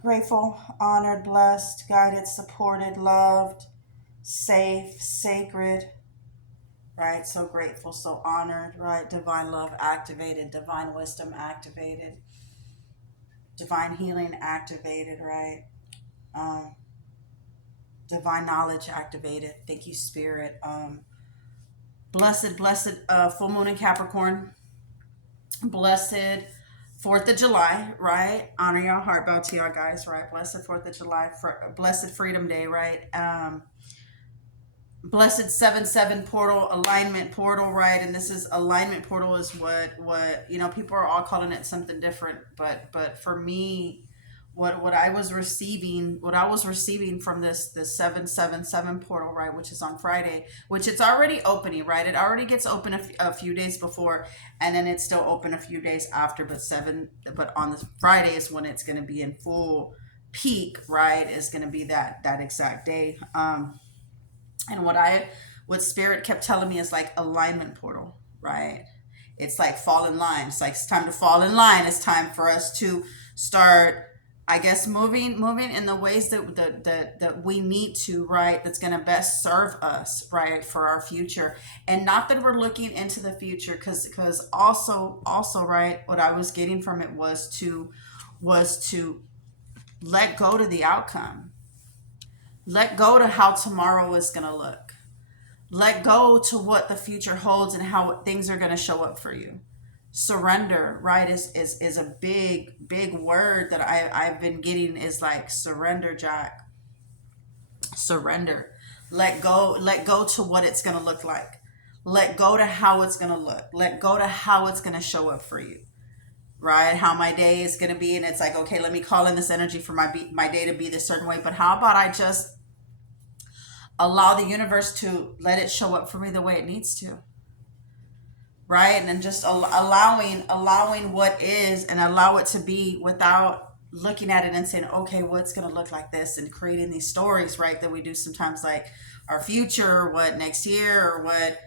Grateful, honored, blessed, guided, supported, loved, safe, sacred, right? So grateful, so honored, right? Divine love activated, divine wisdom activated, divine healing activated, right? Um, Divine knowledge activated. Thank you, Spirit. Blessed, full moon in Capricorn. Blessed 4th of July, right? Honor your heart, bow to y'all guys, right? Blessed 4th of July, blessed Freedom Day, right? Blessed 7-7 portal, alignment portal, right? And this is alignment portal is what people are all calling it something different, but for me, what I was receiving from this 7-7-7 portal, right, which is on Friday, which it's already opening, right? It already gets open a few days before, and then it's still open a few days after, but on the Friday is when it's going to be in full peak, right? Is going to be that exact day. And what Spirit kept telling me is like alignment portal, right? It's like fall in line. It's like it's time to fall in line. It's time for us to start, I guess, moving in the ways that we need to, right? That's going to best serve us, right, for our future. And not that we're looking into the future, because also, right, what I was getting from it was to let go to the outcome. Let go to how tomorrow is going to look. Let go to what the future holds and how things are going to show up for you. Surrender, right, is a big word that I've been getting, is like surrender, Jack. Surrender. Let go to what it's going to look like. Let go to how it's going to look. Let go to how it's going to show up for you, right? How my day is going to be. And it's like, okay, let me call in this energy for my day to be this certain way. But how about I just allow the universe to let it show up for me the way it needs to, right? And then just allowing what is, and allow it to be without looking at it and saying, okay, what's going to look like this, and creating these stories, right, that we do sometimes, like our future, what next year, or what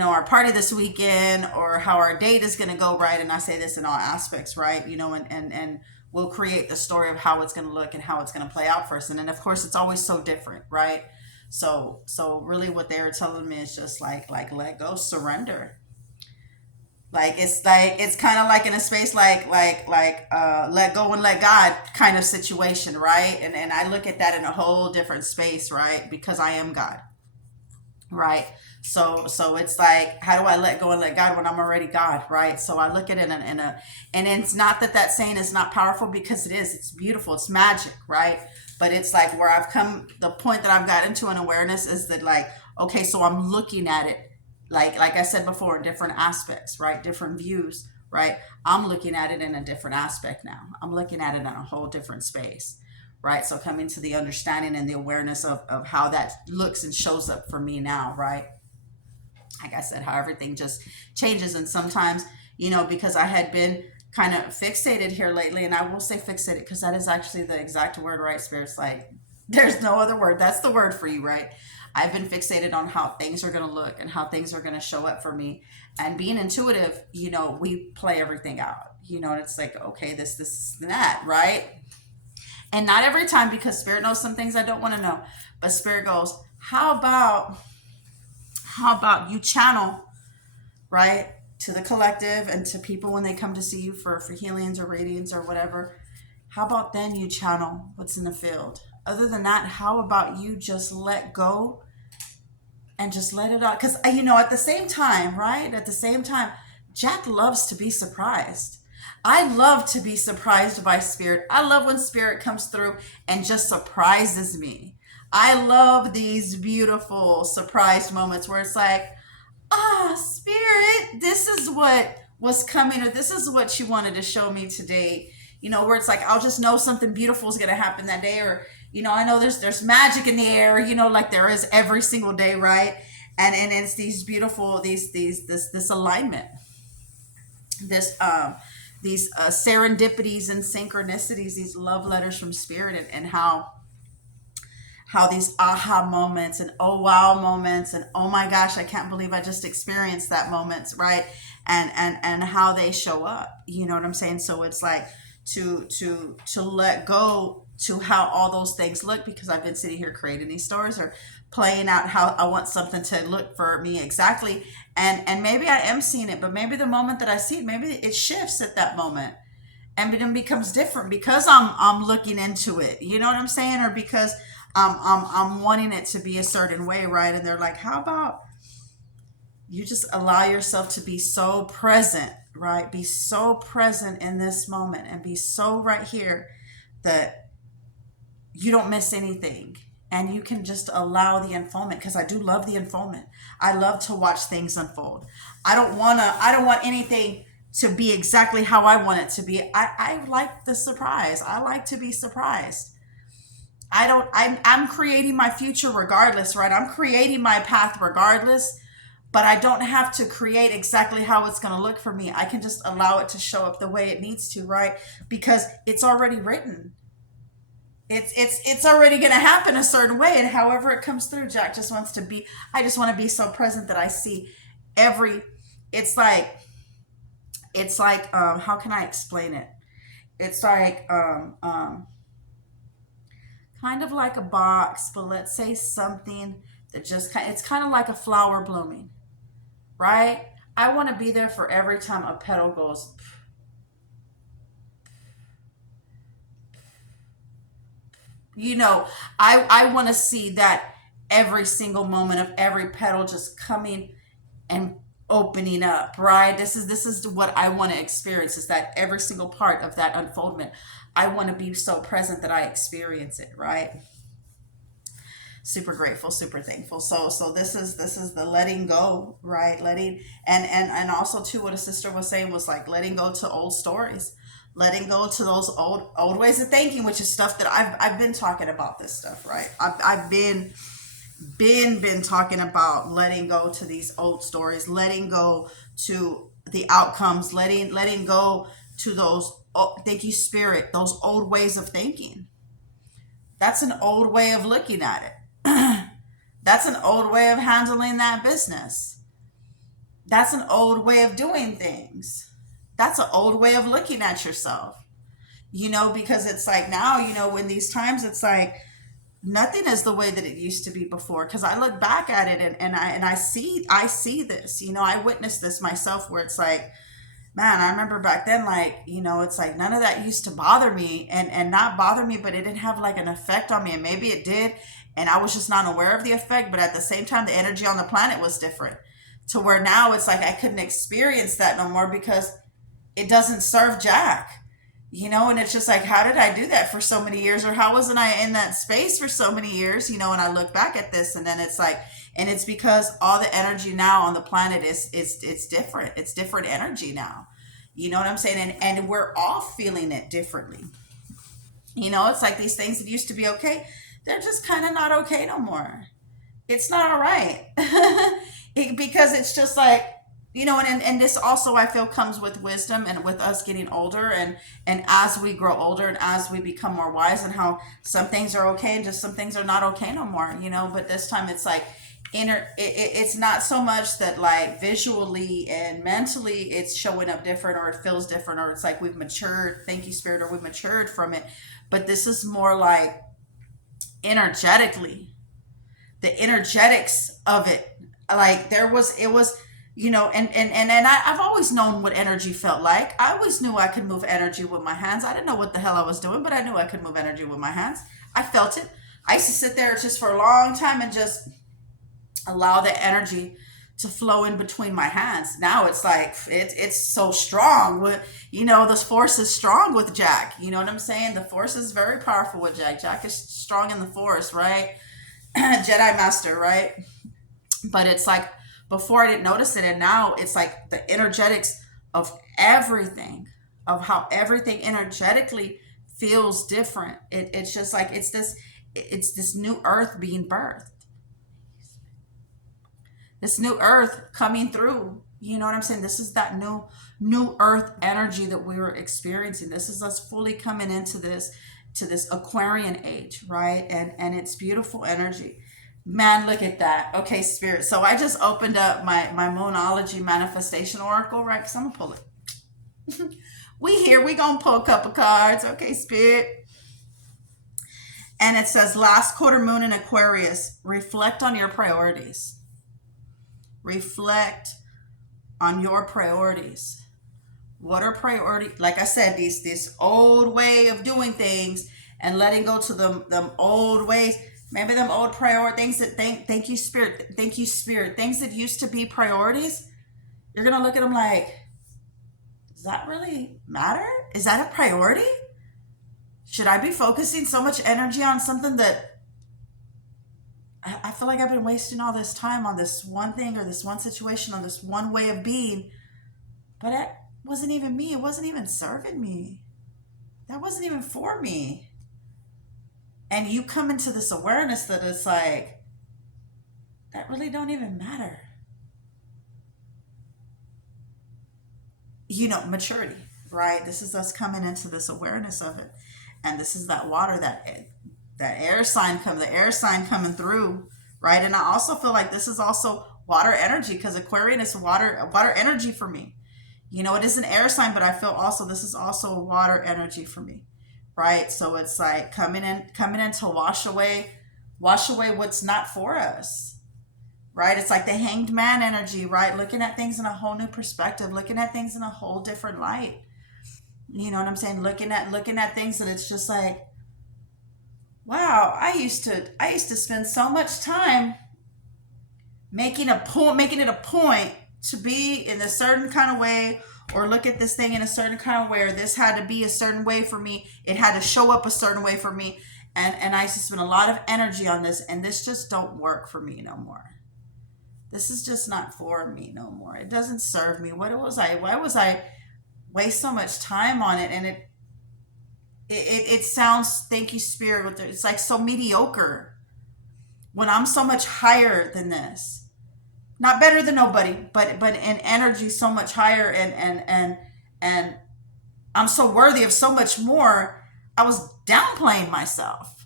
our party this weekend, or how our date is going to go, right? And I say this in all aspects, right? And we'll create the story of how it's going to look and how it's going to play out for us. And then of course it's always so different, right? So really what they were telling me is just like let go, surrender. Like it's kind of like in a space let go and let God kind of situation, right? And I look at that in a whole different space, right? Because I am God, right? So it's like, how do I let go and let God when I'm already God, right? So I look at it and it's not that saying is not powerful, because it is. It's beautiful. It's magic, right? But it's like where I've come, the point that I've gotten to an awareness is that, like, okay, so I'm looking at it like I said before, in different aspects, right? Different views, right? I'm looking at it in a different aspect now. I'm looking at it in a whole different space, right? So coming to the understanding and the awareness of how that looks and shows up for me now, right? Like I said, how everything just changes. And sometimes, because I had been kind of fixated here lately, and I will say fixated because that is actually the exact word, right? Spirit's like, there's no other word. That's the word for you, right? I've been fixated on how things are going to look and how things are going to show up for me. And being intuitive, we play everything out, and it's like, okay, this, and that, right? And not every time, because Spirit knows some things I don't want to know. But Spirit goes, how about you channel, right, to the collective and to people when they come to see you for healings or readings or whatever. How about then you channel what's in the field? Other than that, how about you just let go and just let it out? Because, at the same time, right, at the same time, Jack loves to be surprised. I love to be surprised by Spirit. I love when Spirit comes through and just surprises me. I love these beautiful surprise moments where it's like, Spirit, this is what was coming, or this is what you wanted to show me today. Where it's like, I'll just know something beautiful is going to happen that day, or I know there's magic in the air, like there is every single day, right? And it's these beautiful this alignment, these serendipities and synchronicities, these love letters from Spirit, and how these aha moments and oh wow moments and oh my gosh, I can't believe I just experienced that moments, right? And how they show up, you know what I'm saying? So it's like, to let go to how all those things look, because I've been sitting here creating these stories or playing out how I want something to look for me exactly. And maybe I am seeing it, but maybe the moment that I see it, maybe it shifts at that moment and it becomes different because I'm looking into it. You know what I'm saying? Or because I'm wanting it to be a certain way, right? And they're like, how about you just allow yourself to be so present, right? Be so present in this moment and be so right here that you don't miss anything. And you can just allow the unfoldment, because I do love the unfoldment. I love to watch things unfold. I don't want anything to be exactly how I want it to be. I like the surprise. I like to be surprised. I'm creating my future regardless, right? I'm creating my path regardless, but I don't have to create exactly how it's going to look for me. I can just allow it to show up the way it needs to, right? Because it's already written. It's already going to happen a certain way, and however it comes through, Jack just wants to be. I just want to be so present that I see every. It's like how can I explain it? It's like kind of like a box, but let's say something that it's kind of like a flower blooming, right? I want to be there for every time a petal goes. You know, I want to see that every single moment of every petal just coming and opening up, right? This is what I want to experience, is that every single part of that unfoldment, I want to be so present that I experience it, right? Super grateful, super thankful. So this is the letting go, right? Letting and also too, what a sister was saying was like letting go to old stories, letting go to those old ways of thinking, which is stuff that I've been talking about this stuff, right? I've been talking about letting go to these old stories, letting go to the outcomes, letting go to those, oh, thank you, spirit, those old ways of thinking. That's an old way of looking at it. That's an old way of handling that business. That's an old way of doing things. That's an old way of looking at yourself. Because it's like now, when these times, it's like nothing is the way that it used to be before. Because I look back at it, and I see this. I witnessed this myself, where it's like, man, I remember back then, like, it's like none of that used to bother me, and not bother me, but it didn't have like an effect on me. And maybe it did, and I was just not aware of the effect. But at the same time, the energy on the planet was different, to where now it's like I couldn't experience that no more because it doesn't serve Jack. And it's just like, how did I do that for so many years? Or how wasn't I in that space for so many years? And I look back at this, and then it's like, and it's because all the energy now on the planet it's different. It's different energy now. You know what I'm saying? And we're all feeling it differently. It's like these things that used to be okay, they're just kind of not okay no more. It's not all right. Because it's just like, and this also, I feel, comes with wisdom and with us getting older, and as we grow older and as we become more wise, and how some things are okay and just some things are not okay no more. But this time it's like it's not so much that like visually and mentally it's showing up different, or it feels different, or it's like we've matured, thank you, spirit, or we've matured from it. But this is more like energetically, the energetics of it. Like it was, I've always known what energy felt like. I always knew I could move energy with my hands. I didn't know what the hell I was doing, but I knew I could move energy with my hands. I felt it. I used to sit there just for a long time and just allow the energy to flow in between my hands. Now it's like it's so strong with, this force is strong with Jack. You know what I'm saying? The force is very powerful with Jack. Jack is strong in the force, right? Jedi master, right? But it's like before I didn't notice it, and now it's like the energetics of everything, of how everything energetically feels different. It's just like it's this new earth being birthed, this new earth coming through. You know what I'm saying? This is that new earth energy that we were experiencing. This is us fully coming into this Aquarian age, right? And it's beautiful energy. Man, look at that. Okay, spirit. So I just opened up my Moonology manifestation oracle, right? Because I'm gonna pull it. We here. We gonna pull a couple cards. Okay, Spirit. And it says last quarter moon in Aquarius. Reflect on your priorities. Reflect on your priorities. What are priorities? Like I said, this old way of doing things and letting go to them old ways. Maybe them old priority things that thank you, Spirit. Thank you, Spirit. Things that used to be priorities. You're gonna look at them like, does that really matter? Is that a priority? Should I be focusing so much energy on something that I feel like I've been wasting all this time on this one thing or this one situation, on this one way of being, but it wasn't even me. It wasn't even serving me. That wasn't even for me. And you come into this awareness that it's like, that really don't even matter. Maturity, right? This is us coming into this awareness of it. And this is that water, that air sign the air sign coming through, right? And I also feel like this is also water energy, because Aquarian is water energy for me. It is an air sign, but I feel also this is also water energy for me, right? So it's like coming in to wash away what's not for us, right? It's like the hanged man energy, right? Looking at things in a whole new perspective, looking at things in a whole different light. You know what I'm saying? Looking at things that it's just like, wow, I used to spend so much time making it a point to be in a certain kind of way, or look at this thing in a certain kind of way, or this had to be a certain way for me. It had to show up a certain way for me. And I used to spend a lot of energy on this, and this just don't work for me no more. This is just not for me no more. It doesn't serve me. Why was I waste so much time on it? And it sounds, thank you, Spirit, it's like so mediocre when I'm so much higher than this. Not better than nobody, but in energy so much higher, and I'm so worthy of so much more. I was downplaying myself,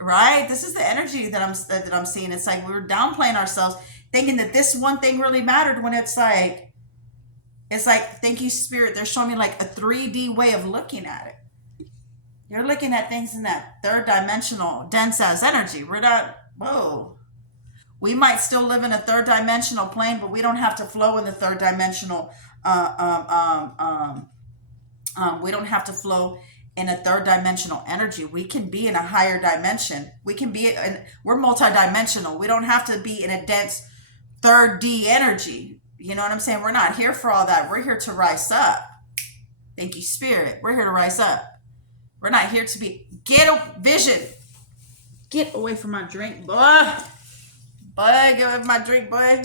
right? This is the energy that I'm seeing. It's like we were downplaying ourselves, thinking that this one thing really mattered, when it's like, thank you, Spirit. They're showing me like a 3D way of looking at it. You're looking at things in that third dimensional, dense as energy. We're not, whoa. We might still live in a third dimensional plane, but we don't have to flow in the third dimensional. We don't have to flow in a third dimensional energy. We can be in a higher dimension. We're multidimensional. We don't have to be in a dense third D energy. You know what I'm saying? We're not here for all that. We're here to rise up. Thank you, Spirit. We're here to rise up. We're not here to be, get a vision. Get away from my drink, boy. Boy, get away from my drink, boy.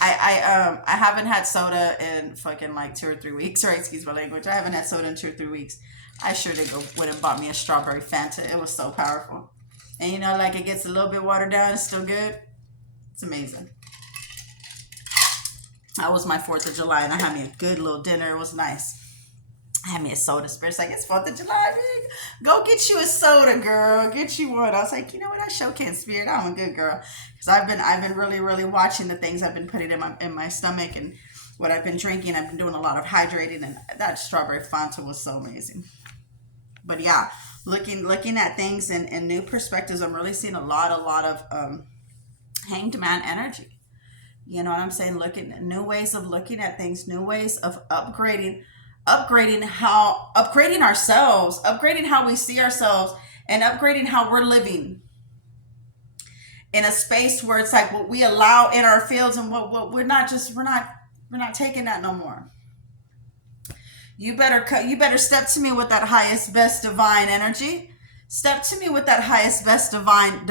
I haven't had soda in fucking like 2 or 3 weeks, right? Excuse my language. I haven't had soda in 2 or 3 weeks. I sure did went and bought me a strawberry Fanta. It was so powerful. And like it gets a little bit watered down, it's still good. It's amazing. That was my 4th of July, and I had me a good little dinner. It was nice. I had me a soda. Spirit's like, it's 4th of July, big. Go get you a soda, girl. Get you one. I was like, you know what? I sure can, Spirit. I'm a good girl. Because I've been really, really watching the things I've been putting in my stomach and what I've been drinking. I've been doing a lot of hydrating, and that strawberry Fanta was so amazing. But yeah, looking at things in new perspectives, I'm really seeing a lot of hanged man energy. You know what I'm saying? Looking at new ways of looking at things, new ways of upgrading ourselves, upgrading how we see ourselves, and upgrading how we're living in a space where it's like what we allow in our fields, and what we're not taking that no more. You better step to me with that highest, best divine energy. Step to me with that highest, best divine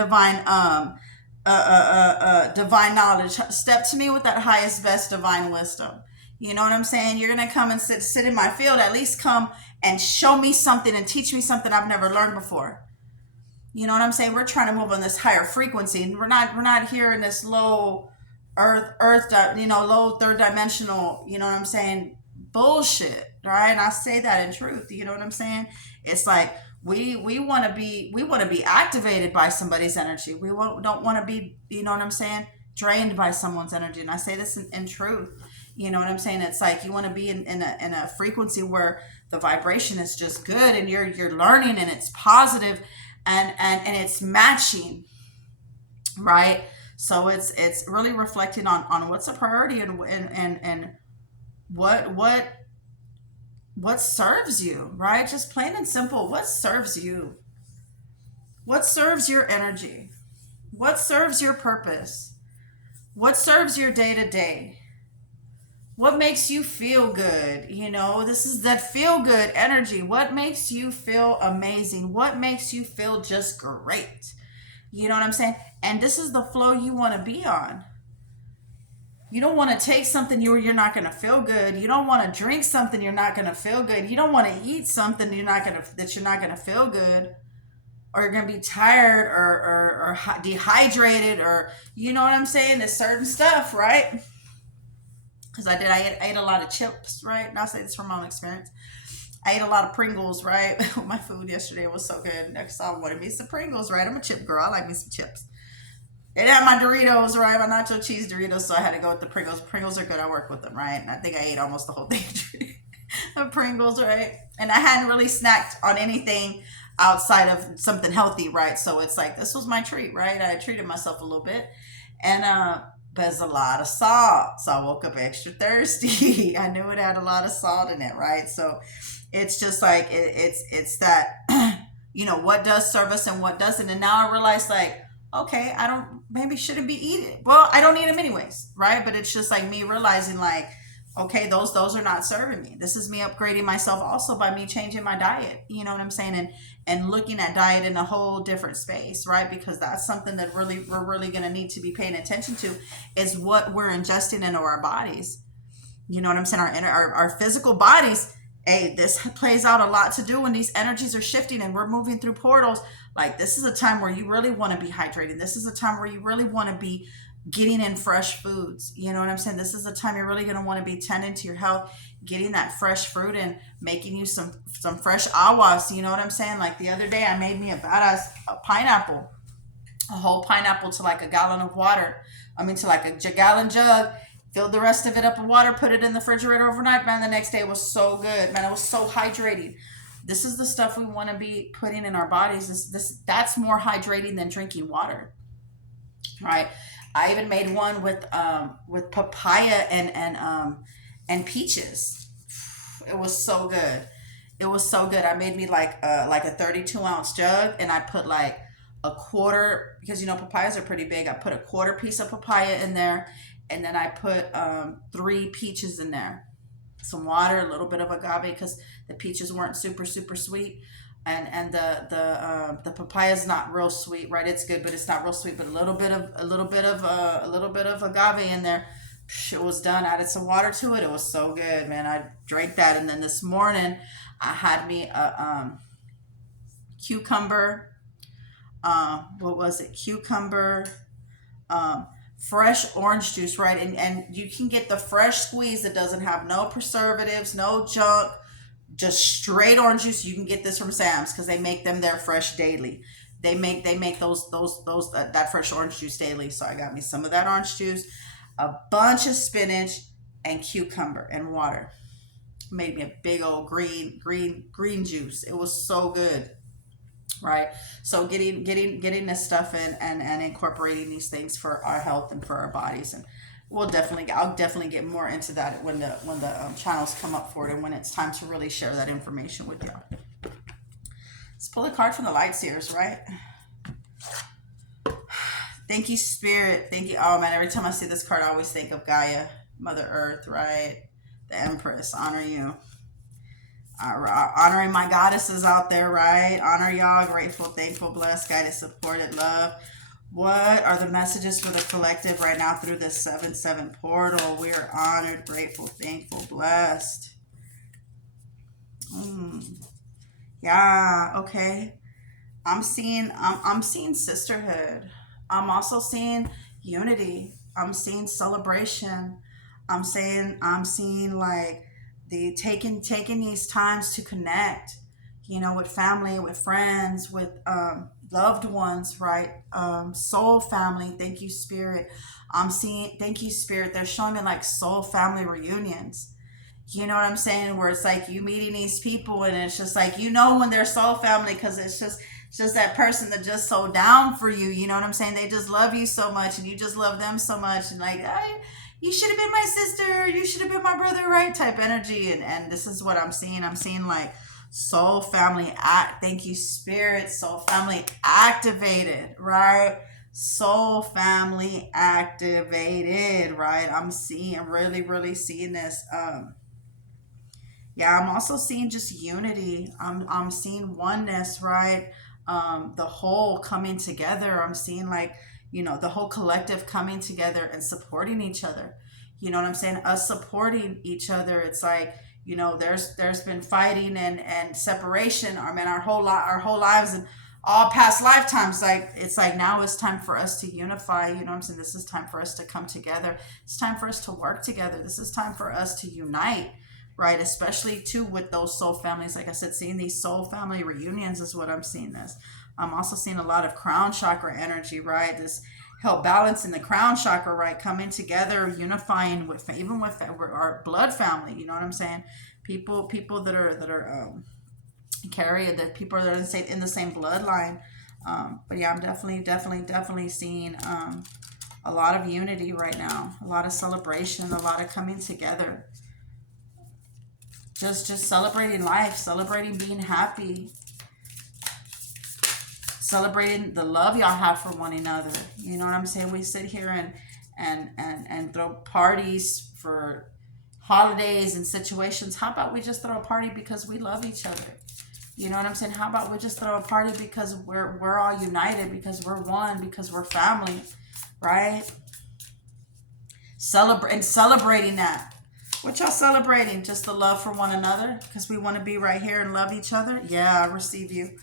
knowledge. Step to me with that highest, best divine wisdom. You know what I'm saying? You're going to come and sit in my field. At least come and show me something and teach me something I've never learned before. You know what I'm saying? We're trying to move on this higher frequency. We're not here in this low earth, low third dimensional, you know what I'm saying? Bullshit, right? And I say that in truth. You know what I'm saying? It's like we want to be activated by somebody's energy. We don't want to be, you know what I'm saying, drained by someone's energy. And I say this in truth. You know what I'm saying? It's like you want to be in a frequency where the vibration is just good, and you're learning, and it's positive, and it's matching, right? So it's really reflecting on what's a priority, and what what serves you, right? Just plain and simple. What serves you? What serves your energy? What serves your purpose? What serves your day to day? What makes you feel good? You know, this is that feel good energy. What makes you feel amazing? What makes you feel just great? You know what I'm saying? And this is the flow you want to be on. You don't want to take something you're not going to feel good. You don't want to drink something you're not going to feel good. You don't want to eat something you're not going to feel good, or you're going to be tired, or dehydrated, or you know what I'm saying? There's certain stuff, right? Because I ate a lot of chips, right? And I'll say this from my own experience. I ate a lot of Pringles, right? My food yesterday was so good. Next, I wanted me some Pringles, right? I'm a chip girl. I like me some chips. It had my Doritos, right? My nacho cheese Doritos, so I had to go with the Pringles. Pringles are good. I work with them, right? And I think I ate almost the whole thing of Pringles, right? And I hadn't really snacked on anything outside of something healthy, right? So it's like this was my treat, right? I treated myself a little bit, and there's a lot of salt, so I woke up extra thirsty. I knew it had a lot of salt in it, right? So it's just like it's that what does serve us and what doesn't. And now I realize, like, okay, I don't maybe shouldn't be eating. Well, I don't eat them anyways, right? But it's just like me realizing, like, okay, those are not serving me. This is me upgrading myself also by me changing my diet. You know what I'm saying? And looking at diet in a whole different space, right? Because that's something that we're really going to need to be paying attention to, is what we're ingesting into our bodies. You know what I'm saying? Our physical bodies. Hey, this plays out a lot to do when these energies are shifting and we're moving through portals. Like, this is a time where you really want to be hydrated. This is a time where you really want to be getting in fresh foods. You know what I'm saying? This is a time you're really going to want to be tending to your health, getting that fresh fruit and making you some fresh awas. You know what I'm saying? Like the other day, I made me a badass pineapple, a whole pineapple to like a gallon of water. I mean, to like a gallon jug. Filled the rest of it up with water, put it in the refrigerator overnight. Man, the next day it was so good. Man, it was so hydrating. This is the stuff we want to be putting in our bodies. That's more hydrating than drinking water, right? I even made one with papaya and peaches. It was so good. It was so good. I made me like a 32-ounce jug, and I put like a quarter, because papayas are pretty big. I put a quarter piece of papaya in there, and then I put 3 peaches in there, some water, a little bit of agave, because the peaches weren't super super sweet, and the papaya is not real sweet, right? It's good, but it's not real sweet. But a little bit of agave in there. It was done. I added some water to it. It was so good, man. I drank that, and then this morning I had me a cucumber. What was it? Cucumber. Fresh orange juice, right? And you can get the fresh squeeze that doesn't have no preservatives, no junk, just straight orange juice. You can get this from Sam's because they make them there fresh daily. They make those that fresh orange juice daily. So I got me some of that orange juice, a bunch of spinach, and cucumber and water. Made me a big old green juice. It was so good. Right. So getting this stuff in, and incorporating these things for our health and for our bodies. And I'll definitely get more into that when the channels come up for it, and when it's time to really share that information with y'all. Let's pull a card from the light seers, right? Thank you, Spirit. Thank you. Oh man, every time I see this card, I always think of Gaia, Mother Earth, right? The Empress. Honor you. Honoring my goddesses out there, right? Honor y'all. Grateful, thankful, blessed, guided, supported, love. What are the messages for the collective right now through this 7-7 portal? We are honored, grateful, thankful, blessed. Yeah, okay. I'm seeing sisterhood. I'm also seeing unity. I'm seeing celebration. I'm seeing like the taking these times to connect, with family, with friends, with loved ones, right? Soul family. Thank you, Spirit. I'm seeing, thank you, Spirit. They're showing me like soul family reunions. You know what I'm saying? Where it's like you meeting these people, and it's just like, you know, when they're soul family, because it's just that person that just so down for you. You know what I'm saying? They just love you so much, and you just love them so much, and like, you should have been my sister, you should have been my brother, right? Type energy, and this is what I'm seeing. I'm seeing like soul family act. Thank you, Spirit. Soul family activated, right? Soul family activated, right? I'm seeing, really, really seeing this. Yeah, I'm also seeing just unity. I'm seeing oneness, right? The whole coming together. I'm seeing like, the whole collective coming together and supporting each other. You know what I'm saying? Us supporting each other. It's like, there's been fighting and separation. I mean, our whole lives and all past lifetimes. Like, it's like now it's time for us to unify. You know what I'm saying? This is time for us to come together. It's time for us to work together. This is time for us to unite, right? Especially too with those soul families. Like I said, seeing these soul family reunions is what I'm seeing this. I'm also seeing a lot of crown chakra energy, right? This help balancing the crown chakra, right? Coming together, unifying with, even with our blood family. You know what I'm saying? People that are carry, that people that are in the same bloodline. But yeah, I'm definitely seeing a lot of unity right now, a lot of celebration, a lot of coming together, just celebrating life, celebrating being happy, celebrating the love y'all have for one another. You know what I'm saying? We sit here and throw parties for holidays and situations. How about we just throw a party because we love each other? You know what I'm saying? How about we just throw a party because we're all united, because we're one, because we're family, right? Celebrating that. What y'all celebrating? Just the love for one another, because we want to be right here and love each other. Yeah, I receive you.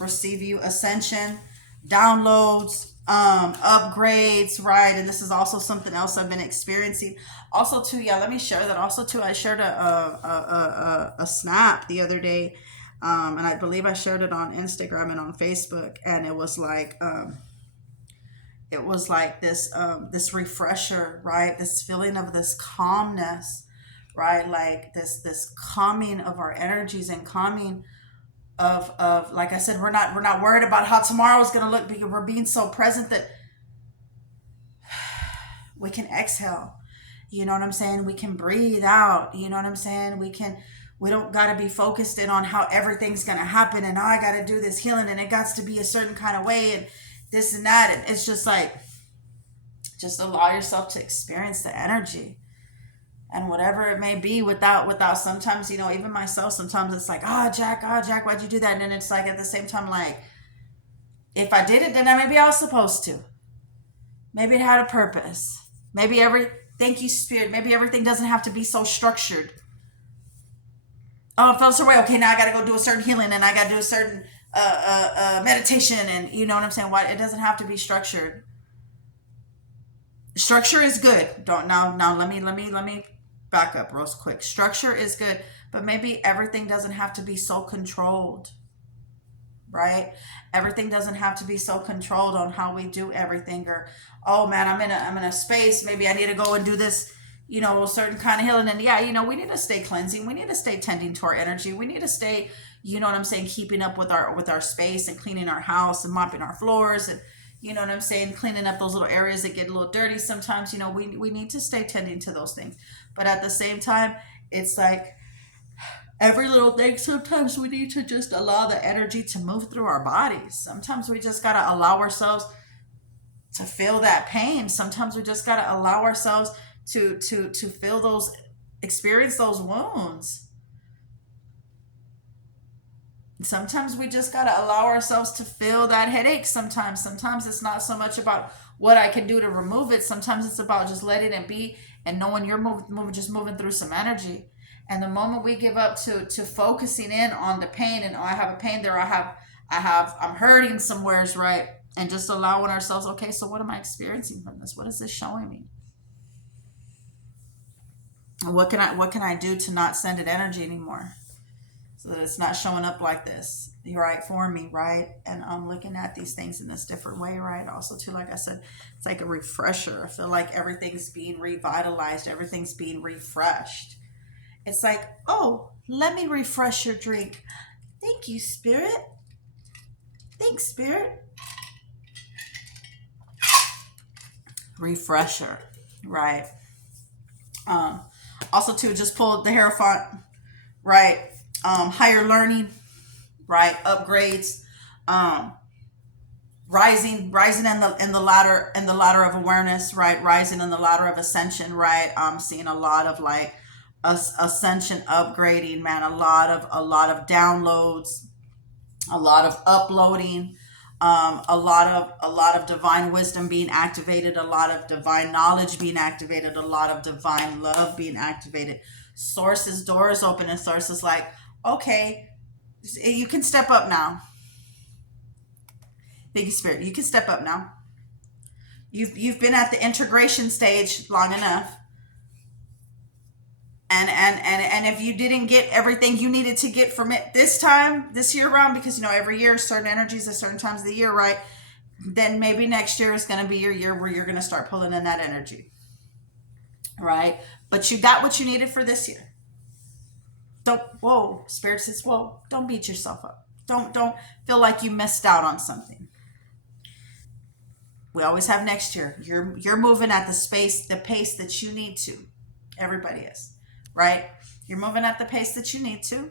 Receive you. Ascension, downloads, upgrades, right? And this is also something else I've been experiencing. Also, too, yeah, let me share that. Also, too, I shared a snap the other day, and I believe I shared it on Instagram and on Facebook, and it was like this refresher, right? This feeling of this calmness, right? Like this calming of our energies and calming of like I said, we're not worried about how tomorrow is going to look, because we're being so present that we can exhale. You know what I'm saying? We can breathe out. You know what I'm saying? We don't got to be focused in on how everything's going to happen, and I got to do this healing, and it got to be a certain kind of way, and this and that. And it's just like, just allow yourself to experience the energy and whatever it may be, without sometimes, even myself, sometimes it's like, Jack, why'd you do that? And then it's like, at the same time, like, if I did it, then maybe I was supposed to. Maybe it had a purpose. Thank you, Spirit. Maybe everything doesn't have to be so structured. Oh, it felt so way. Okay, now I got to go do a certain healing, and I got to do a certain meditation, and you know what I'm saying? Why it doesn't have to be structured. Structure is good. Don't now. Let me back up real quick. Structure is good, but maybe everything doesn't have to be so controlled, right? Everything doesn't have to be so controlled on how we do everything. Or, oh man, I'm in a space. Maybe I need to go and do this, a certain kind of healing. And yeah, we need to stay cleansing. We need to stay tending to our energy. We need to stay, you know what I'm saying, keeping up with our space and cleaning our house and mopping our floors, and you know what I'm saying, cleaning up those little areas that get a little dirty sometimes. We need to stay tending to those things. But at the same time, it's like every little thing, sometimes we need to just allow the energy to move through our bodies. Sometimes we just got to allow ourselves to feel that pain. Sometimes we just got to allow ourselves to feel those, experience those wounds. Sometimes we just got to allow ourselves to feel that headache. Sometimes it's not so much about what I can do to remove it. Sometimes it's about just letting it be and knowing you're moving through some energy. And the moment we give up to focusing in on the pain, and I have a pain there, I'm hurting somewheres, right? And just allowing ourselves, okay, so what am I experiencing from this? What is this showing me? What can I do to not send it energy anymore? so that it's not showing up like this, right, for me, right? And I'm looking at these things in this different way, right? Also, too, like I said, it's like a refresher. I feel like everything's being revitalized, everything's being refreshed. It's like, oh, let me refresh your drink. Thank you, Spirit. Thanks, Spirit. Refresher, right? Um, Also, too, just pulled the Hierophant, right? Higher learning, right? Upgrades, um, rising in the ladder of awareness, right? Rising in the ladder of ascension, right? I'm seeing a lot of like ascension upgrading, man. A lot of downloads, a lot of uploading, a lot of divine wisdom being activated, a lot of divine knowledge being activated, a lot of divine love being activated. Sources doors open, and sources like, okay, you can step up now. Biggie Spirit, you can step up now. You've been at the integration stage long enough. And if you didn't get everything you needed to get from it this year around, because every year certain energies at certain times of the year, right? Then maybe next year is going to be your year where you're going to start pulling in that energy, right? But you got what you needed for this year. Don't, whoa, Spirit says, whoa, don't beat yourself up. Don't feel like you missed out on something. We always have next year. You're moving at the pace that you need to. Everybody is, right? You're moving at the pace that you need to.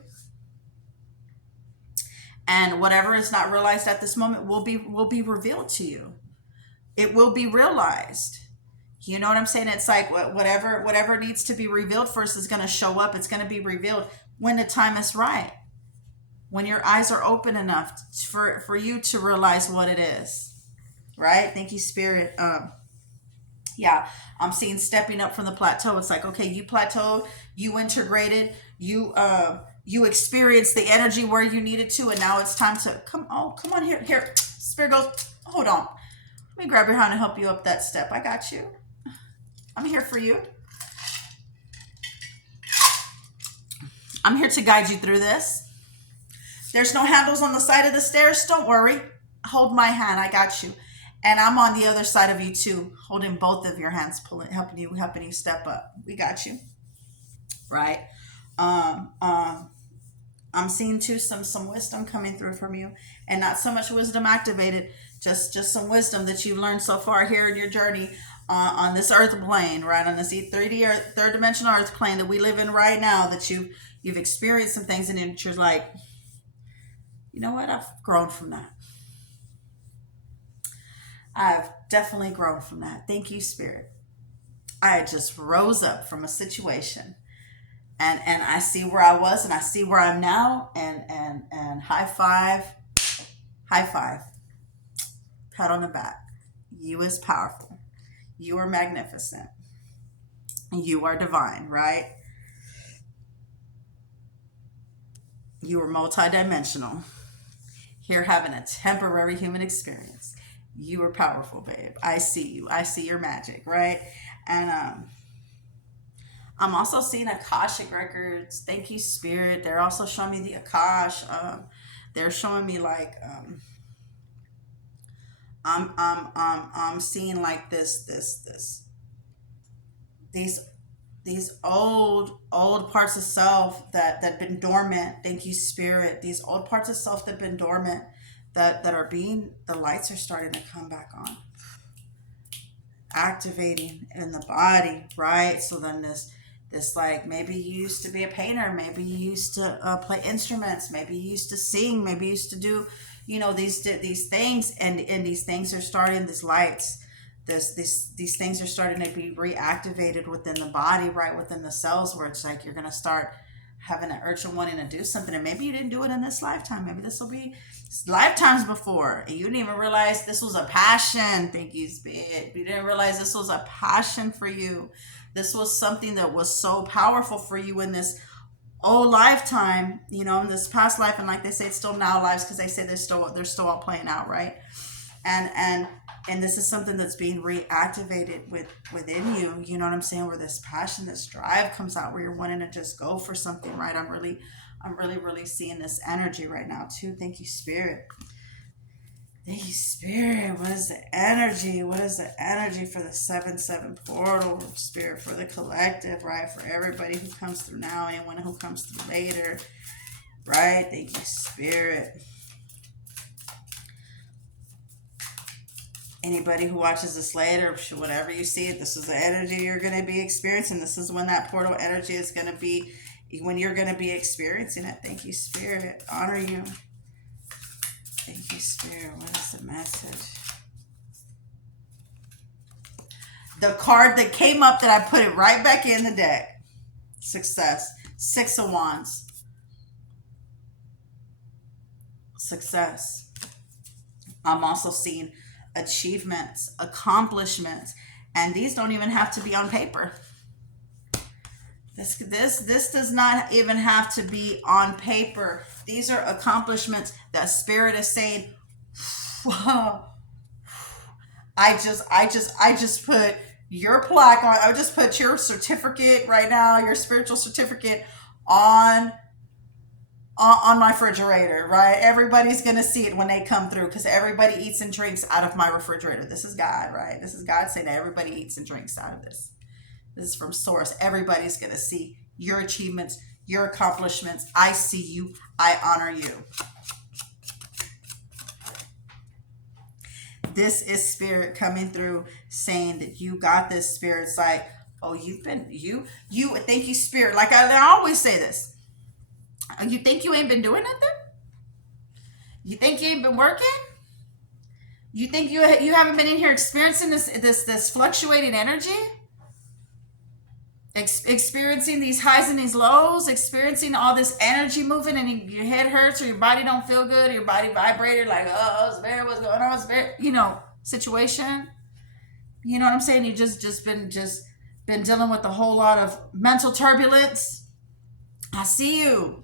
And whatever is not realized at this moment will be revealed to you. It will be realized. You know what I'm saying? It's like whatever needs to be revealed first is going to show up. It's going to be revealed when the time is right. When your eyes are open enough for you to realize what it is. Right? Thank you, Spirit. Yeah, I'm seeing stepping up from the plateau. It's like, okay, you plateaued, you integrated, you experienced the energy where you needed to, and now it's time to come on here. Spirit goes, hold on. Let me grab your hand and help you up that step. I got you. I'm here for you. I'm here to guide you through this. There's no handles on the side of the stairs. Don't worry. Hold my hand. I got you. And I'm on the other side of you too, holding both of your hands, helping you step up. We got you, right? Um, um, I'm seeing too some wisdom coming through from you, and not so much wisdom activated, just some wisdom that you've learned so far here in your journey on this earth plane, right? On this 3D third dimensional earth plane that we live in right now. That you've experienced some things, and you're like, you know what? I've grown from that. I've definitely grown from that. Thank you, Spirit. I just rose up from a situation, and I see where I was, and I see where I'm now, and high five, pat on the back. You is powerful. You are magnificent. You are divine, right? You are multidimensional. Here having a temporary human experience. You are powerful, babe. I see you. I see your magic, right? And I'm also seeing Akashic records. Thank you, Spirit. They're also showing me the Akash. They're showing me like I'm seeing like these old parts of self that been dormant. Thank you, Spirit. These old parts of self that been dormant, that are being, the lights are starting to come back on, activating in the body, right? So then this like, maybe you used to be a painter, maybe you used to play instruments, maybe you used to sing, maybe you used to do these things, and these things are starting, these lights, these things are starting to be reactivated within the body, right, within the cells, where it's like you're going to start having an urge of wanting to do something, and maybe you didn't do it in this lifetime, maybe this will be lifetimes before, and you didn't even realize this was a passion. Thank you, Spirit. You didn't realize this was a passion for you. This was something that was so powerful for you in this old lifetime, in this past life. And like they say, it's still now lives, because they say they're still all playing out, right? And this is something that's being reactivated within you. You know what I'm saying? Where this passion, this drive comes out, where you're wanting to just go for something, right? I'm really, really seeing this energy right now too. Thank you, Spirit. Thank you, Spirit. What is the energy? What is the energy for the 7-7 portal, Spirit, for the collective, right? For everybody who comes through now, anyone who comes through later, right? Thank you, Spirit. Anybody who watches this later, whatever you see, this is the energy you're going to be experiencing. This is when that portal energy is going to be, when you're going to be experiencing it. Thank you, Spirit. Honor you. Thank you, Spirit. What is the message? The card that came up that I put it right back in the deck. Success. 6 of Wands. Success. I'm also seeing achievements, accomplishments, and these don't even have to be on paper. This does not even have to be on paper. These are accomplishments that Spirit is saying, whoa, I just put your plaque on. I just put your certificate right now, your spiritual certificate on my refrigerator, right? Everybody's going to see it when they come through because everybody eats and drinks out of my refrigerator. This is God, right? This is God saying that everybody eats and drinks out of this. This is from Source. Everybody's going to see your achievements, your accomplishments. I see you. I honor you. This is Spirit coming through saying that you got this. Spirit's like, oh, thank you, Spirit. Like I always say this. You think you ain't been doing nothing? You think you ain't been working? You think you haven't been in here experiencing this fluctuating energy? Experiencing these highs and these lows, experiencing all this energy moving, and your head hurts or your body don't feel good, or your body vibrated like, oh, Spirit, what's going on, Spirit? Situation. You know what I'm saying? You just been dealing with a whole lot of mental turbulence. I see you.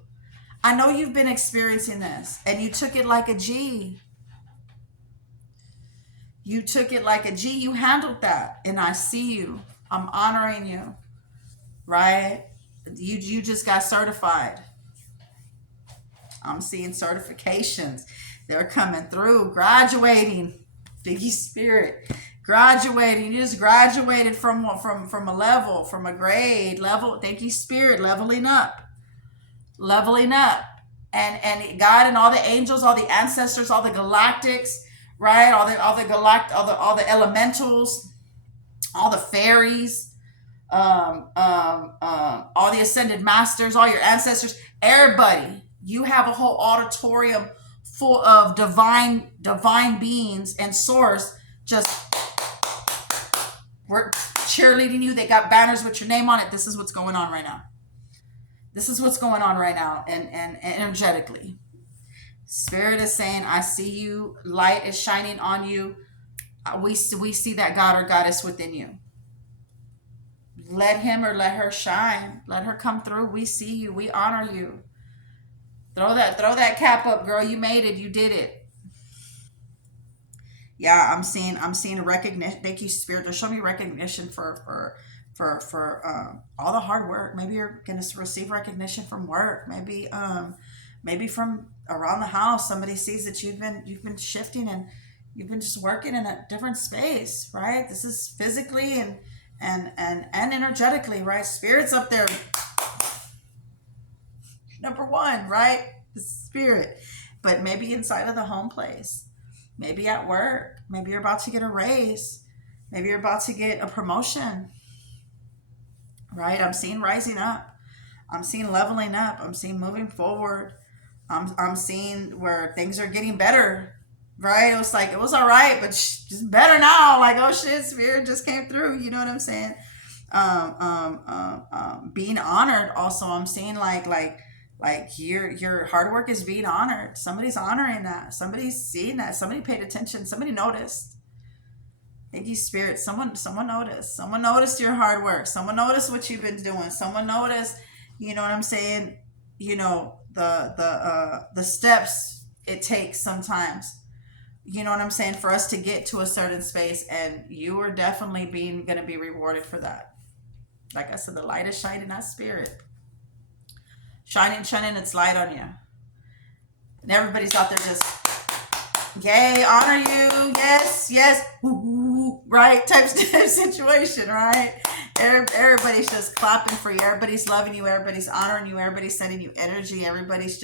I know you've been experiencing this, and you took it like a G. You took it like a G. You handled that, and I see you. I'm honoring you, right? You just got certified. I'm seeing certifications. They're coming through. Graduating. Biggie Spirit. Graduating. You just graduated from a level, from a grade level. Thank you, Spirit. Leveling up. And God and all the angels, all the ancestors, all the galactics, right? All the elementals, all the fairies, all the ascended masters, all your ancestors, everybody. You have a whole auditorium full of divine beings and Source just we're cheerleading you. They got banners with your name on it. This is what's going on right now. This is what's going on right now, and energetically. Spirit is saying, I see you. Light is shining on you. We see that God or Goddess within you. Let him or let her shine. Let her come through. We see you. We honor you. Throw that cap up, girl. You made it. You did it. Yeah, I'm seeing recognition. Thank you, Spirit. They're showing me recognition for all the hard work. Maybe you're going to receive recognition from work. Maybe from around the house. Somebody sees that you've been shifting and you've been just working in a different space, right? This is physically and energetically, right? Spirit's up there. Number one, right? The Spirit. But maybe inside of the home place. Maybe at work. Maybe you're about to get a raise. Maybe you're about to get a promotion. Right? I'm seeing rising up. I'm seeing leveling up. I'm seeing moving forward. I'm seeing where things are getting better. Right? It was like, it was all right, but just better now. Like, oh shit, Spirit just came through. You know what I'm saying? Being honored also. I'm seeing like your hard work is being honored. Somebody's honoring that. Somebody's seeing that. Somebody paid attention. Somebody noticed. Thank you, Spirit. Someone noticed. Someone noticed your hard work. Someone noticed what you've been doing. Someone noticed, you know what I'm saying? You know, the steps it takes sometimes. You know what I'm saying? For us to get to a certain space, and you are definitely going to be rewarded for that. Like I said, the light is shining, that Spirit. shining its light on you. And everybody's out there just, yay, honor you, yes, yes, woo, right, type situation, right? Everybody's just clapping for you. Everybody's loving you. Everybody's honoring you. Everybody's sending you energy. Everybody's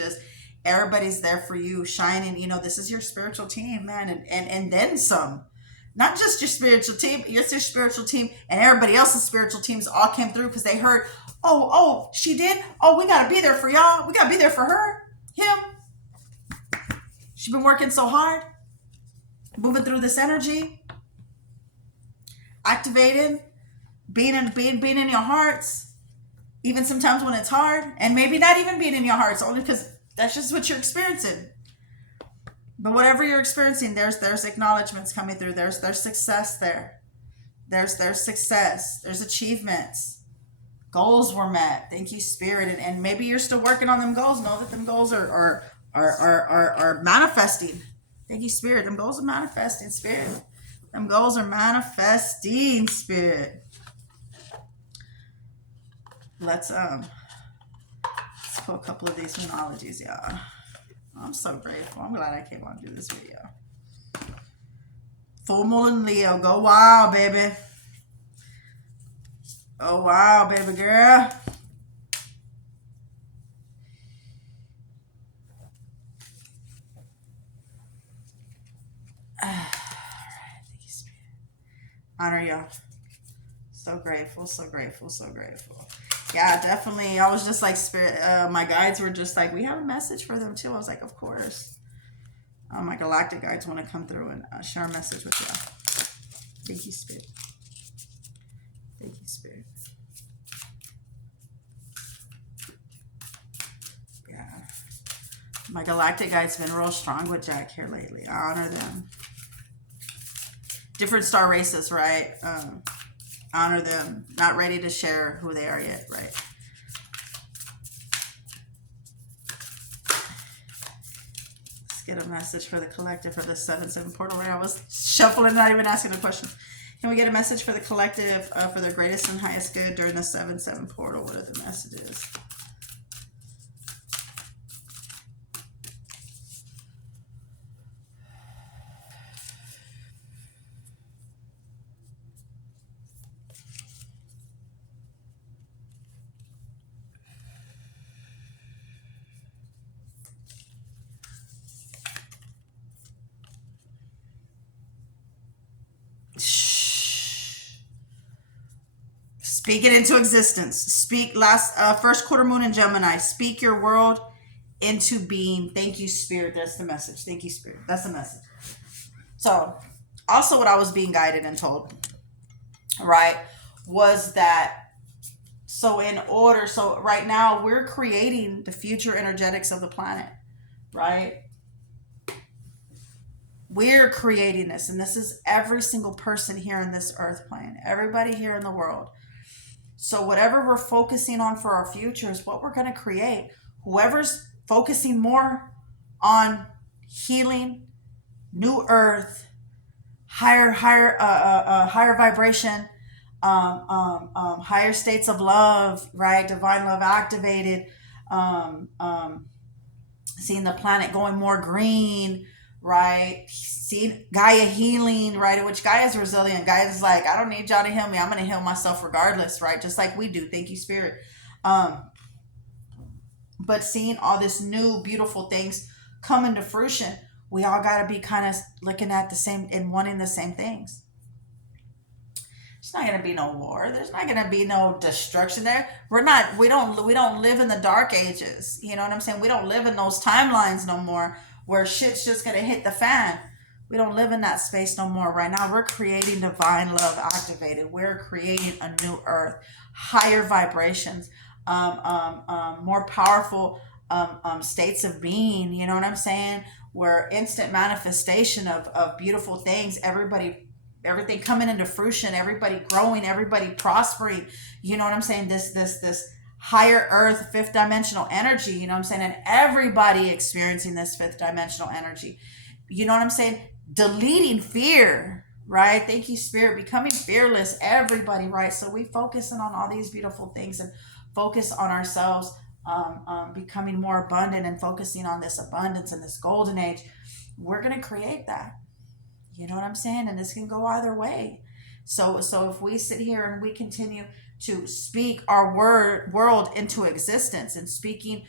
there for you, shining. You know, this is your spiritual team, man, and then some. Not just your spiritual team, it's your spiritual team and everybody else's spiritual teams all came through because they heard, oh, she did? Oh, we got to be there for y'all. We got to be there for her, him. She's been working so hard, moving through this energy, activated, being in your hearts, even sometimes when it's hard, and maybe not even being in your hearts, only because that's just what you're experiencing. But whatever you're experiencing, there's acknowledgments coming through. There's success there. There's success. There's achievements. Goals were met. Thank you, Spirit. And maybe you're still working on them goals. Know that them goals are manifesting. Thank you, Spirit. Them goals are manifesting, Spirit. Them goals are manifesting, Spirit. Let's pull a couple of these numerologies, y'all. I'm so grateful. I'm glad I came on to do this video. Full moon in Leo. Go wild, baby. Oh, wow, baby girl. Honor y'all. So grateful, so grateful, so grateful. Yeah, definitely. I was just like, Spirit, my guides were just like, we have a message for them too. I was like, of course. My galactic guides want to come through and share a message with you. Thank you, Spirit. Thank you, Spirit. Yeah. My galactic guides been real strong with Jack here lately. I honor them. Different star races, right? Honor them. Not ready to share who they are yet, right? Let's get a message for the collective for the 7-7 portal. I was shuffling, not even asking a question. Can we get a message for the collective for their greatest and highest good during the 7-7 portal? What are the messages? Speak it into existence. Speak first quarter moon in Gemini. Speak your world into being. Thank you, Spirit. That's the message. Thank you, Spirit. That's the message. So, also what I was being guided and told, right, was that, so right now we're creating the future energetics of the planet, right? We're creating this, and this is every single person here in this earth plane, everybody here in the world. So whatever we're focusing on for our future is what we're going to create. Whoever's focusing more on healing, new earth, higher vibration, higher states of love, right? Divine love activated, seeing the planet going more green, right? See Gaia healing, right? Which Gaia is resilient. Gaia is like, I don't need y'all to heal me. I'm going to heal myself regardless, right? Just like we do. Thank you, Spirit. But seeing all this new, beautiful things come into fruition, we all got to be kind of looking at the same and wanting the same things. There's not going to be no war. There's not going to be no destruction there. We don't live in the dark ages. You know what I'm saying? We don't live in those timelines no more where shit's just going to hit the fan. We don't live in that space no more. Right now, we're creating divine love activated. We're creating a new earth, higher vibrations, more powerful states of being. You know what I'm saying? Where instant manifestation of beautiful things, everything coming into fruition, everybody growing, everybody prospering. You know what I'm saying? This higher earth, fifth dimensional energy, you know what I'm saying? And everybody experiencing this fifth dimensional energy. You know what I'm saying? Deleting fear, right? Thank you, Spirit. Becoming fearless, everybody, right? So we focusing on all these beautiful things and focus on ourselves, becoming more abundant and focusing on this abundance and this golden age, we're going to create that. You know what I'm saying? And this can go either way. So if we sit here and we continue to speak our world into existence, and speaking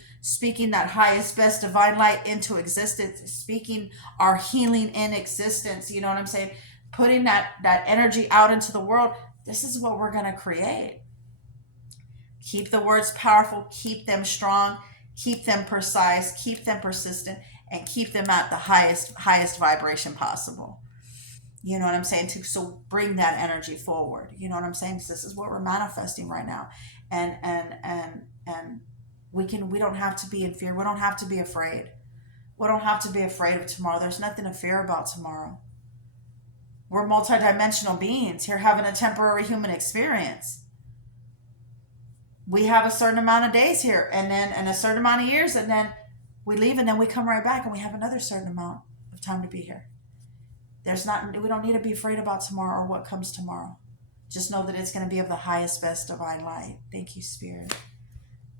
that highest best divine light into existence, speaking our healing in existence, you know what I'm saying? Putting that energy out into the world, this is what we're going to create. Keep the words powerful, keep them strong, keep them precise, keep them persistent, and keep them at the highest vibration possible. You know what I'm saying? So bring that energy forward. You know what I'm saying? So this is what we're manifesting right now. And we don't have to be in fear. We don't have to be afraid. We don't have to be afraid of tomorrow. There's nothing to fear about tomorrow. We're multidimensional beings here having a temporary human experience. We have a certain amount of days here, and a certain amount of years, and then we leave, and then we come right back and we have another certain amount of time to be here. We don't need to be afraid about tomorrow or what comes tomorrow. Just know that it's going to be of the highest best divine light. Thank you, Spirit.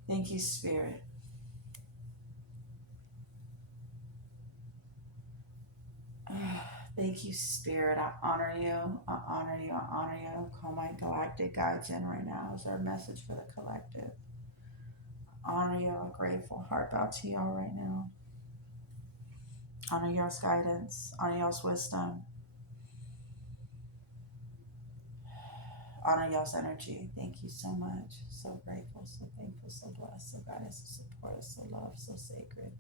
Thank you, Spirit. Thank you, Spirit. I honor you. I honor you. I honor you. Call my galactic guides in right now as our message for the collective. Honor you. A grateful heart bow to y'all right now. Honor y'all's guidance. Honor y'all's wisdom. Honor y'all's energy. Thank you so much. So grateful, so thankful, so blessed, so guided, so supported, so loved, so sacred.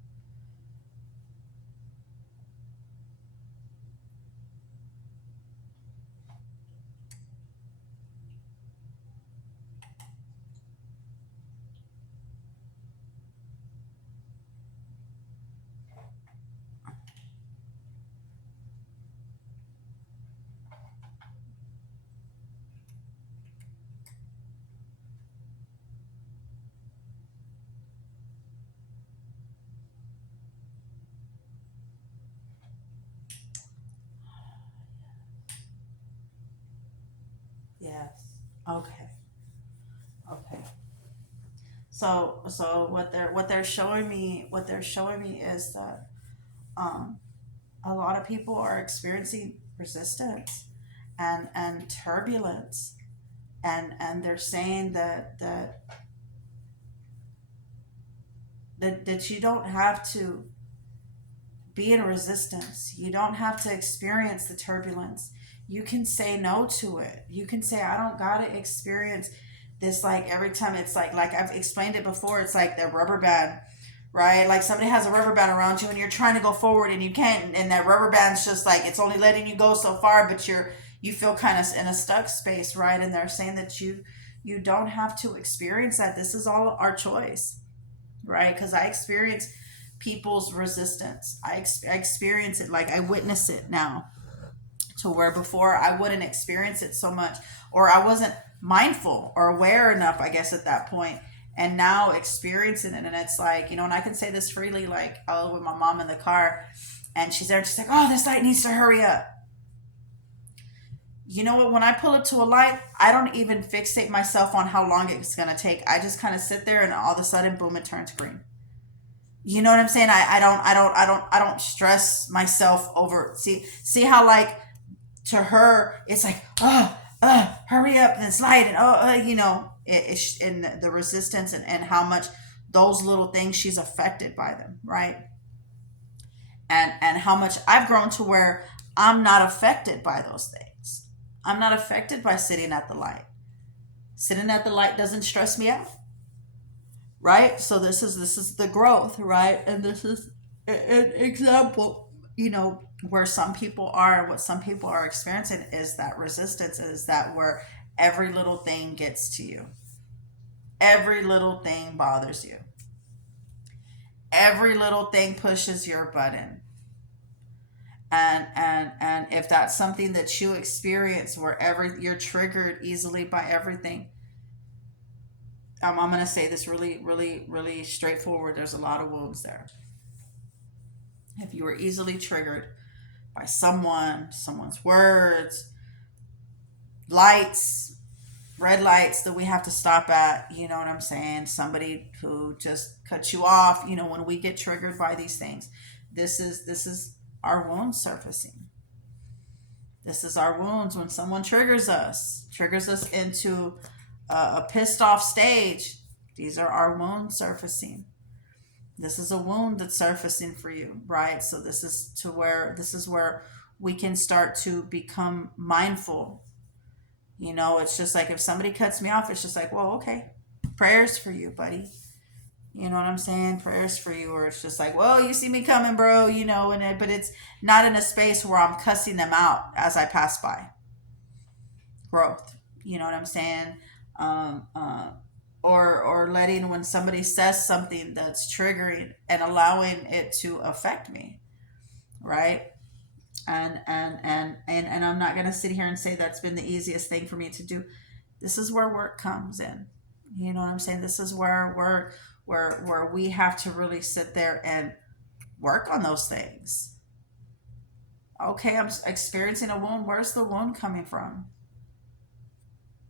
Yes. Okay. Okay. So what they're showing me is that um a lot of people are experiencing resistance and turbulence, and they're saying that you don't have to be in resistance. You don't have to experience the turbulence. You can say no to it. You can say, I don't gotta experience this. Like every time, it's like I've explained it before, it's like the rubber band, right? Like somebody has a rubber band around you and you're trying to go forward and you can't, and that rubber band's just like it's only letting you go so far, but you feel kind of in a stuck space, right? And they're saying that you don't have to experience that. This is all our choice, right? Because I experience people's resistance. I experience it, like I witness it now, to where before I wouldn't experience it so much, or I wasn't mindful or aware enough, I guess, at that point. And now experiencing it, and it's like, and I can say this freely, like I was with my mom in the car, and she's there, and she's like, oh, this light needs to hurry up. You know what? When I pull up to a light, I don't even fixate myself on how long it's going to take. I just kind of sit there, and all of a sudden, boom, it turns green. You know what I'm saying? I don't stress myself over. See how, like, to her it's like, oh, hurry up and slide, and and the resistance, and how much those little things, she's affected by them, right? And how much I've grown to where I'm not affected by those things. I'm not affected by sitting at the light. Sitting at the light doesn't stress me out, right? So this is the growth, right? And this is an example, where some people are, what some people are experiencing is that resistance, is that where every little thing gets to you, every little thing bothers you, every little thing pushes your button. And if that's something that you experience, where you're triggered easily by everything, I'm going to say this really, really, really straightforward. There's a lot of wounds there. If you were easily triggered by someone's words, lights, red lights that we have to stop at, you know what I'm saying? Somebody who just cuts you off, when we get triggered by these things. This is our wounds surfacing. This is our wounds when someone triggers us into a pissed off stage. These are our wounds surfacing. This is a wound that's surfacing for you, right? So this is where we can start to become mindful. It's just like if somebody cuts me off, it's just like, well, okay, prayers for you, buddy. You know what I'm saying? Prayers for you. Or it's just like, well, you see me coming, bro, but it's not in a space where I'm cussing them out as I pass by. Growth. You know what I'm saying? Um, uh, or letting when somebody says something that's triggering and allowing it to affect me, right? And I'm not gonna sit here and say that's been the easiest thing for me to do. This is where work comes in. You know what I'm saying? This is where work where we have to really sit there and work on those things. Okay, I'm experiencing a wound. Where's the wound coming from?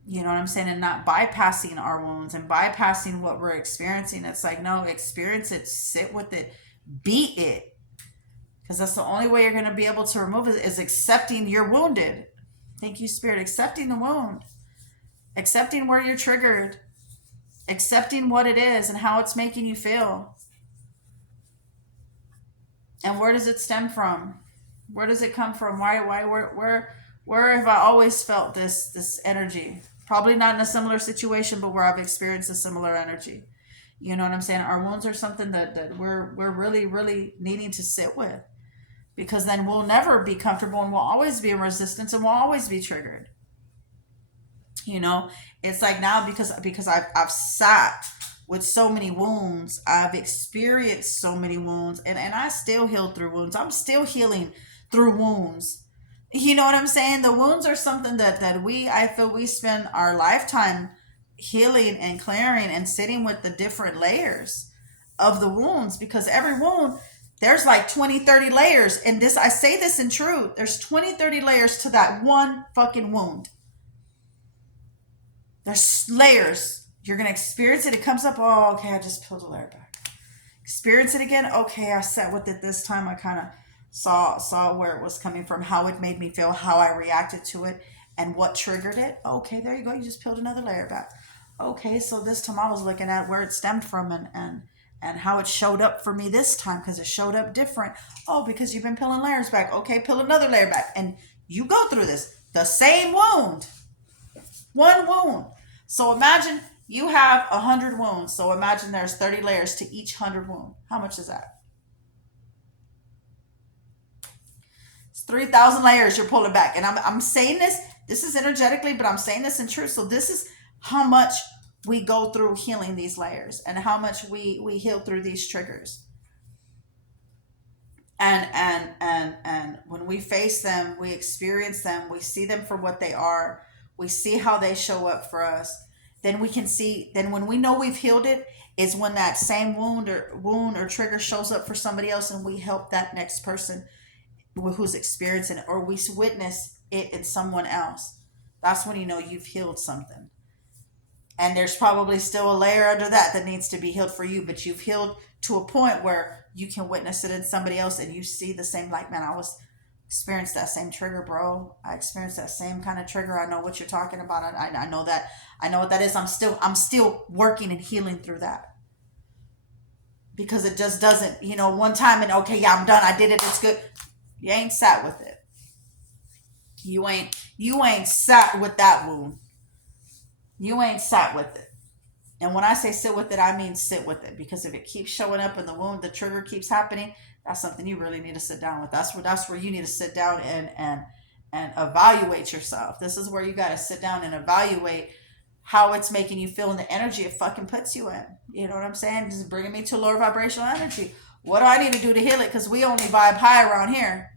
You know what I'm saying? And not bypassing our wounds and bypassing what we're experiencing. It's like, no, experience it, sit with it, beat it. Because that's the only way you're going to be able to remove it is accepting you're wounded. Thank you, Spirit. Accepting the wound, accepting where you're triggered, accepting what it is and how it's making you feel. And where does it stem from? Where does it come from? Where have I always felt this energy? Probably not in a similar situation, but where I've experienced a similar energy. You know what I'm saying? Our wounds are something that we're really, really needing to sit with. Because then we'll never be comfortable and we'll always be in resistance and we'll always be triggered. It's like now because I've sat with so many wounds, I've experienced so many wounds, and I still heal through wounds. I'm still healing through wounds. You know what I'm saying? The wounds are something that I feel we spend our lifetime healing and clearing and sitting with the different layers of the wounds, because every wound, there's like 20, 30 layers. And I say this in truth, there's 20, 30 layers to that one fucking wound. There's layers. You're going to experience it. It comes up. Oh, okay. I just peeled a layer back. Experience it again. Okay. I sat with it this time. I kind of saw where it was coming from, how it made me feel, how I reacted to it, and what triggered it. Okay. There you go. You just peeled another layer back. Okay. So this time I was looking at where it stemmed from and how it showed up for me this time, because it showed up different. Oh, because you've been peeling layers back. Okay. Peel another layer back. And you go through this. The same wound. One wound. So imagine you have 100 wounds. So imagine there's 30 layers to each 100 wound. How much is that? It's 3,000 layers you're pulling back. And I'm saying this is energetically, but I'm saying this in truth. So this is how much we go through healing these layers and how much we heal through these triggers. And when we face them, we experience them, we see them for what they are, we see how they show up for us. Then we can see, then when we know we've healed it, is when that same wound or trigger shows up for somebody else, and we help that next person who's experiencing it, or we witness it in someone else. That's when you know you've healed something. And there's probably still a layer under that needs to be healed for you, but you've healed to a point where you can witness it in somebody else, and you see the same, like, man, I was experienced that same trigger, bro. I experienced that same kind of trigger. I know what you're talking about. I know that. I know what that is. I'm still working and healing through that, because it just doesn't, one time and okay, yeah, I'm done. I did it. It's good. You ain't sat with it. You ain't sat with that wound. You ain't sat with it. And when I say sit with it, I mean sit with it, because if it keeps showing up in the wound, the trigger keeps happening, that's something you really need to sit down with. That's where you need to sit down and evaluate yourself. This is where you got to sit down and evaluate how it's making you feel and the energy it fucking puts you in. You know what I'm saying? Just bringing me to lower vibrational energy. What do I need to do to heal it? Because we only vibe high around here.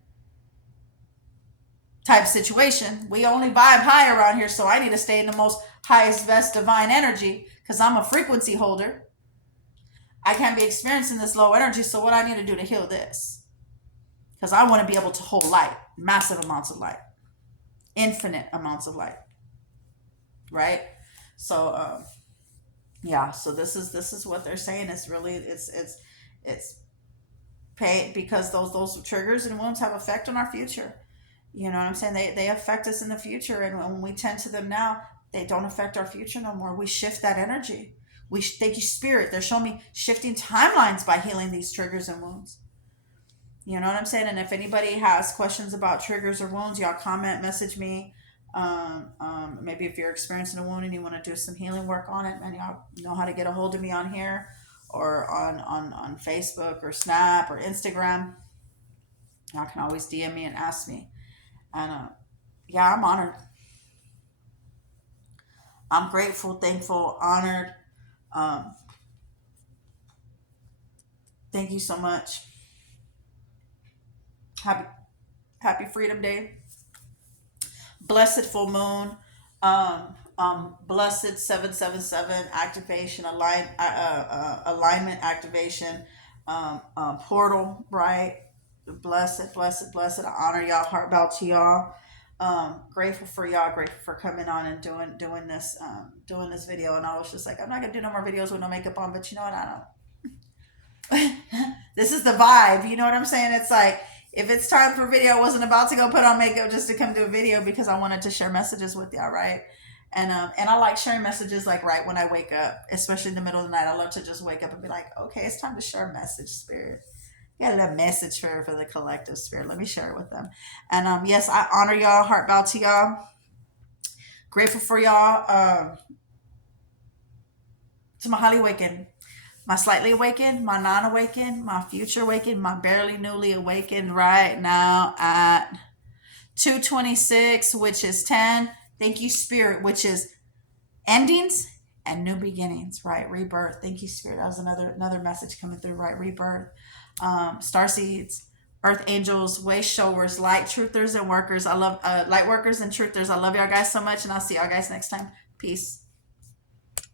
Type situation. We only vibe high around here, so I need to stay in the most highest, best divine energy, because I'm a frequency holder. I can't be experiencing this low energy, so what I need to do to heal this? Because I want to be able to hold light, massive amounts of light, infinite amounts of light, right? So yeah, so this is what they're saying. It's really it's pay, because those triggers and wounds have effect on our future. You know what I'm saying? They affect us in the future, and when we tend to them now, they don't affect our future no more. We shift that energy. Thank you, Spirit. They're showing me shifting timelines by healing these triggers and wounds. You know what I'm saying? And if anybody has questions about triggers or wounds, y'all comment, message me. Maybe if you're experiencing a wound and you want to do some healing work on it, and y'all know how to get a hold of me on here or on Facebook or Snap or Instagram. Y'all can always DM me and ask me. And yeah, I'm honored. I'm grateful, thankful, honored. Um, thank you so much. Happy Happy Freedom Day. Blessed full moon. Blessed 777 activation, alignment activation, portal, right? Blessed, blessed, blessed. I honor y'all. Heart bow to y'all. Grateful for y'all. Grateful for coming on and doing this video. And I was just like, I'm not gonna do no more videos with no makeup on. But you know what? I don't. This is the vibe. You know what I'm saying? It's like, if it's time for video, I wasn't about to go put on makeup just to come do a video because I wanted to share messages with y'all, right? And I like sharing messages like right when I wake up, especially in the middle of the night. I love to just wake up and be like, okay, it's time to share a message, Spirit. Got a little message for the collective, Spirit. Let me share it with them. And yes, I honor y'all. Heart bow to y'all. Grateful for y'all. To my highly awakened, my slightly awakened, my non-awakened, my future awakened, my barely newly awakened right now at 2:26, which is 10. Thank you, Spirit, which is endings and new beginnings, right? Rebirth. Thank you, Spirit. That was another message coming through, right? Rebirth. Star seeds, earth angels, way showers, light truthers and workers. I love light workers and truthers. I love y'all guys so much, and I'll see y'all guys next time. Peace.